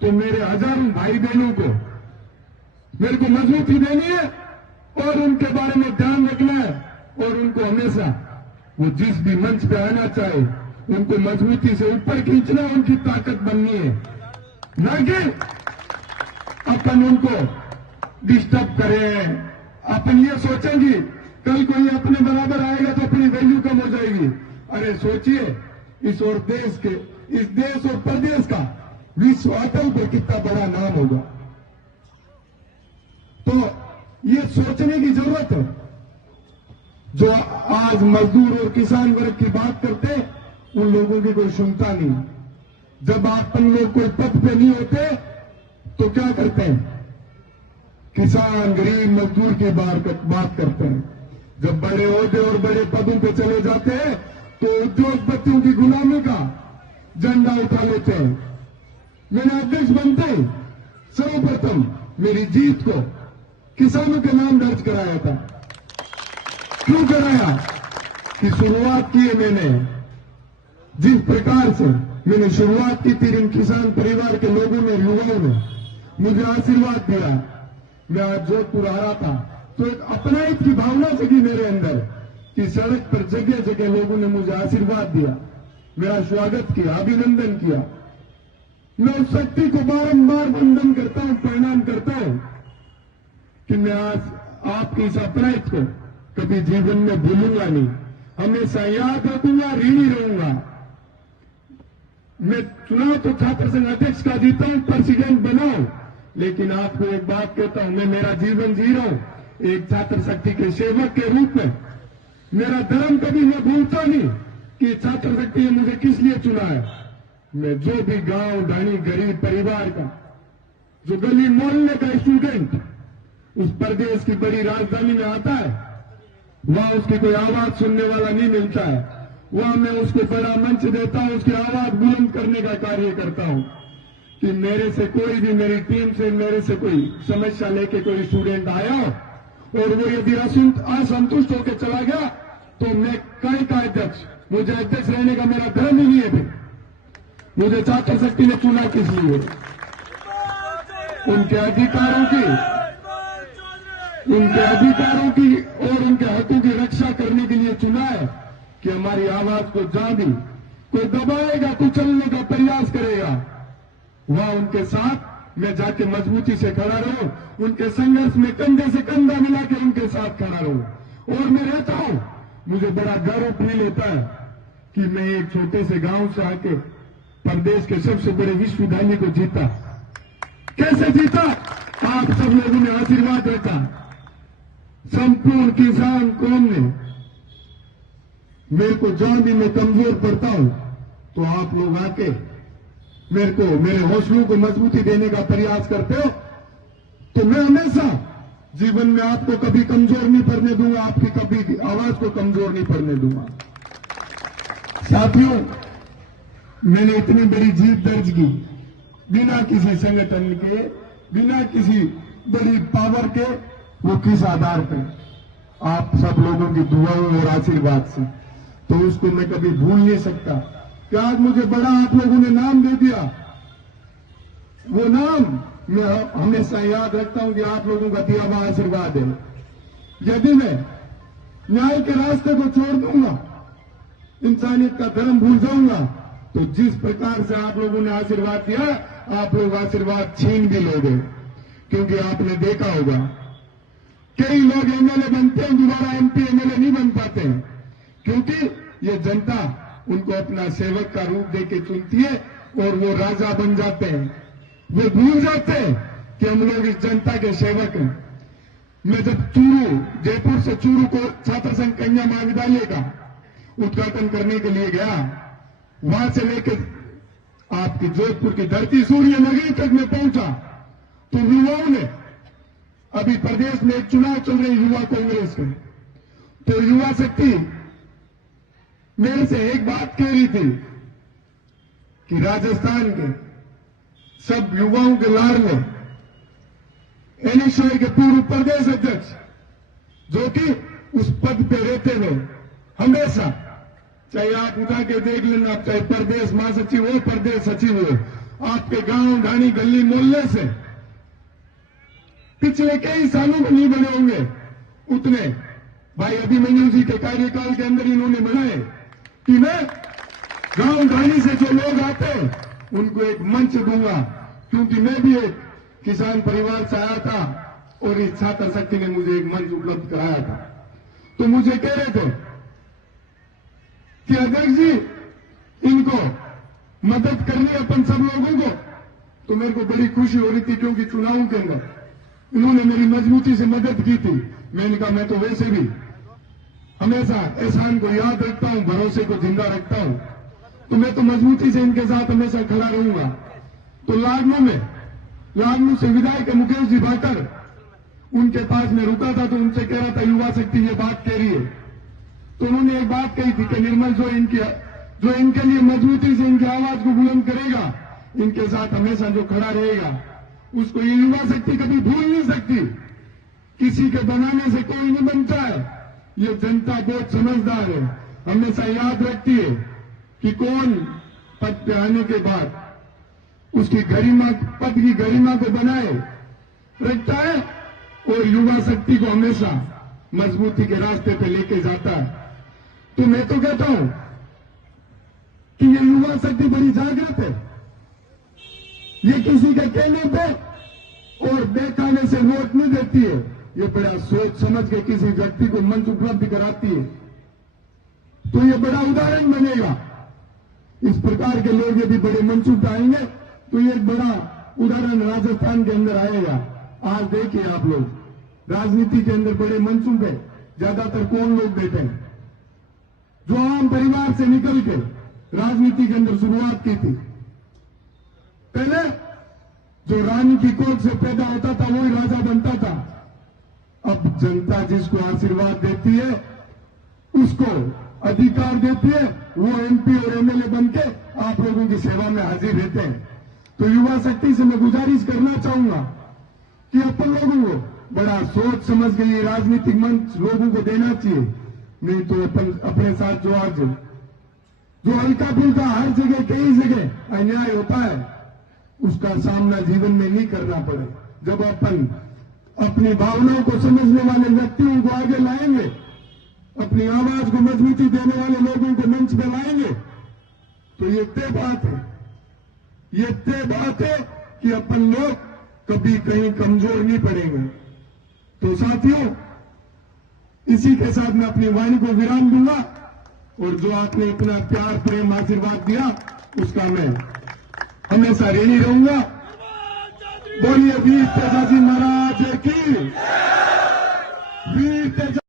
तो मेरे हजारों भाई बहनों को मेरे को मजबूती देनी है और उनके बारे में ध्यान रखना है और उनको हमेशा वो जिस भी मंच पे आना चाहे उनको मजबूती से ऊपर खींचना, उनकी ताकत बननी है, ना कि अपन उनको डिस्टर्ब करें। अपन ये सोचेंगे कल कोई अपने बराबर आएगा तो अपनी वैल्यू कम हो जाएगी। अरे सोचिए इस देश और प्रदेश का विश्व अटल पर कितना बड़ा नाम होगा। तो ये सोचने की जरूरत है। जो आज मजदूर और किसान वर्ग की बात करते उन लोगों की कोई सुनता नहीं। जब अपन लोग कोई पद पे नहीं होते तो क्या करते हैं, किसान गरीब मजदूर की बात करते हैं। जब बड़े ओहदे और बड़े पदों पे चले जाते हैं तो उद्योगपतियों की गुलामी का झंडा उठा लेते हैं। मैंने अध्यक्ष बनते सर्वप्रथम मेरी जीत को किसानों के नाम दर्ज कराया था। क्यों कराया कि शुरुआत की है मैंने, जिस प्रकार से मैंने शुरुआत की थी, इन किसान परिवार के लोगों ने, युवाओं ने मुझे आशीर्वाद दिया। मैं आज जोधपुर आ रहा था तो एक अपनाइत की भावना जगी मेरे अंदर कि सड़क पर जगह जगह लोगों ने मुझे आशीर्वाद दिया, मेरा स्वागत किया, अभिनंदन किया। मैं उस शक्ति को बारंबार वंदन करता हूं, प्रणाम करता हूं कि मैं आज आपकी इस अपनाइत को कभी जीवन में भूलूंगा नहीं, हमेशा याद रखूंगा, ऋणी रहूंगा। मैं चुनाव तो छात्र संघ अध्यक्ष का जीता हूं, प्रेसिडेंट बना हूं, लेकिन आपको एक बात कहता हूं, मैं मेरा जीवन जी रहा हूं एक छात्र शक्ति के सेवक के रूप में। मेरा धर्म कभी मैं भूलता नहीं कि छात्र शक्ति ने मुझे किस लिए चुना है। मैं जो भी गांव ढाणी गरीब परिवार का, जो गली मोहल्ले का स्टूडेंट उस प्रदेश की बड़ी राजधानी में आता है, वहां उसकी कोई आवाज सुनने वाला नहीं मिलता है, वहां मैं उसको बड़ा मंच देता हूं, उसकी आवाज बुलंद करने का कार्य करता हूं कि मेरे से कोई भी, मेरी टीम से मेरे से कोई समस्या लेके कोई स्टूडेंट आया हो और वो यदि असंतुष्ट होकर चला गया तो मैं कई का अध्यक्ष, मुझे अध्यक्ष रहने का मेरा धर्म ही नहीं है। फिर मुझे छात्र शक्ति ने चुना किस लिए? उनके अधिकारों की और उनके हकों की रक्षा करने के लिए चुना है कि हमारी आवाज को जहां भी कोई दबाएगा, कुचलने का प्रयास करेगा, वहां उनके साथ मैं जाके मजबूती से खड़ा रहूं, उनके संघर्ष में कंधे से कंधा मिला के उनके साथ खड़ा रहूं। और मैं रहता हूं, मुझे बड़ा गर्व फील होता है कि मैं एक छोटे से गांव से आके प्रदेश के सबसे बड़े विश्वविद्यालय को जीता। कैसे जीता? आप सब लोगों ने आशीर्वाद रखा, संपूर्ण किसान कौम ने। मेरे को जहां भी मैं कमजोर पड़ता हूं तो आप लोग आके मेरे को, मेरे हौसलों को मजबूती देने का प्रयास करते हो, तो मैं हमेशा जीवन में आपको कभी कमजोर नहीं पड़ने दूंगा, आपकी कभी आवाज को कमजोर नहीं पड़ने दूंगा। साथियों, मैंने इतनी बड़ी जीत दर्ज की बिना किसी संगठन के, बिना किसी बड़ी पावर के। वो किस आधार पर? आप सब लोगों की दुआओं और आशीर्वाद से। तो उसको मैं कभी भूल नहीं सकता कि आज मुझे बड़ा आप लोगों ने नाम दे दिया। वो नाम मैं हमेशा याद रखता हूं कि आप लोगों का दिया हुआ आशीर्वाद है। यदि मैं न्याय के रास्ते को छोड़ दूंगा, इंसानियत का धर्म भूल जाऊंगा, तो जिस प्रकार से आप लोगों ने आशीर्वाद दिया, आप लोग आशीर्वाद छीन भी लोगे। क्योंकि आपने देखा होगा कई लोग एमएलए बनते हैं, दोबारा एमपी एमएलए नहीं बन पाते हैं, क्योंकि ये जनता उनको अपना सेवक का रूप देके चुनती है और वो राजा बन जाते हैं। वो भूल जाते हैं कि हम लोग इस जनता के सेवक हैं। मैं जब चूरू, जयपुर से चूरू को छात्र संघ कन्या महाविद्यालय का उद्घाटन करने के लिए गया, वहां से लेकर आपकी जोधपुर की धरती सूर्य नगरी तक में पहुंचा, तो युवाओं ने, अभी प्रदेश में एक चुनाव चल रही युवा कांग्रेस के, तो युवा शक्ति मेरे से एक बात कह रही थी कि राजस्थान के सब युवाओं के लार में एनएसयूआई के पूर्व प्रदेश अध्यक्ष, जो कि उस पद पे रहते हुए हमेशा, चाहे आप उठा के देख लेना, चाहे प्रदेश महासचिव हो, प्रदेश सचिव हो, आपके गांव ढाणी गली मोहल्ले से पिछले कई सालों में नहीं बने होंगे उतने भाई अभिमन्यु जी के कार्यकाल के अंदर इन्होंने बनाए कि मैं गांव ढाणी से जो लोग आते हैं उनको एक मंच दूंगा, क्योंकि मैं भी एक किसान परिवार से आया था और इस छात्र शक्ति ने मुझे एक मंच उपलब्ध कराया था। तो मुझे कह रहे थे कि अध्यक्ष जी इनको मदद करनी है अपन सब लोगों को, तो मेरे को बड़ी खुशी हो रही थी, क्योंकि चुनाव के अंदर इन्होंने मेरी मजबूती से मदद की थी। मैंने कहा मैं तो वैसे भी हमेशा एहसान को याद रखता हूं, भरोसे को जिंदा रखता हूं, तो मैं तो मजबूती से इनके साथ हमेशा खड़ा रहूंगा। तो लागनू से विधायक मुकेश जी भाकर उनके पास में रुका था, तो उनसे कह रहा था युवा शक्ति ये बात कह रही है, तो उन्होंने एक बात कही थी कि निर्मल जो इनके लिए मजबूती से इनकी आवाज को बुलंद करेगा, इनके साथ हमेशा जो खड़ा रहेगा, उसको ये युवा शक्ति कभी भूल नहीं सकती। किसी के बनाने से कोई नहीं बनता है, ये जनता बहुत समझदार है, हमेशा याद रखती है कि कौन पद पे आने के बाद उसकी पद की गरिमा को बनाए रखता है और युवा शक्ति को हमेशा मजबूती के रास्ते पे लेके जाता है। तो मैं तो कहता हूं कि ये युवा शक्ति बड़ी जागृत है, ये किसी के कहने पे और देखाने से वोट नहीं देती है, ये बड़ा सोच समझ के किसी व्यक्ति को मंच उपलब्ध कराती है। तो ये बड़ा उदाहरण बनेगा। इस प्रकार के लोग यदि बड़े मंच उठाएंगे तो ये एक बड़ा उदाहरण राजस्थान के अंदर आएगा। आज देखिए आप लोग राजनीति के अंदर बड़े मंचों पे ज्यादातर कौन लोग बैठे हैं, जो आम परिवार से निकल के राजनीति के अंदर शुरुआत की थी। पहले जो रानी की कोख से पैदा होता था वही राजा बनता था। अब जनता जिसको आशीर्वाद देती है, उसको अधिकार देती है, वो एमपी और एमएलए बनके आप लोगों की सेवा में हाजिर रहते हैं। तो युवा शक्ति से मैं गुजारिश करना चाहूंगा कि अपन लोगों को बड़ा सोच समझ के ये राजनीतिक मंच लोगों को देना चाहिए, नहीं तो अपन अपने साथ जो हल्का फुल्का हर जगह कई जगह अन्याय होता है उसका सामना जीवन में नहीं करना पड़े। जब अपन अपनी भावनाओं को समझने वाले व्यक्तियों को आगे लाएंगे, अपनी आवाज को मजबूती देने वाले लोगों को मंच में लाएंगे, तो ये तय बात है कि अपन लोग कभी कहीं कमजोर नहीं पड़ेंगे। तो साथियों, इसी के साथ मैं अपनी वाणी को विराम दूंगा और जो आपने इतना प्यार प्रेम आशीर्वाद दिया उसका मैं हमेशा ऋणी रहूंगा। बोलिए वीर तेजाजी महाराज की। वीर तेजा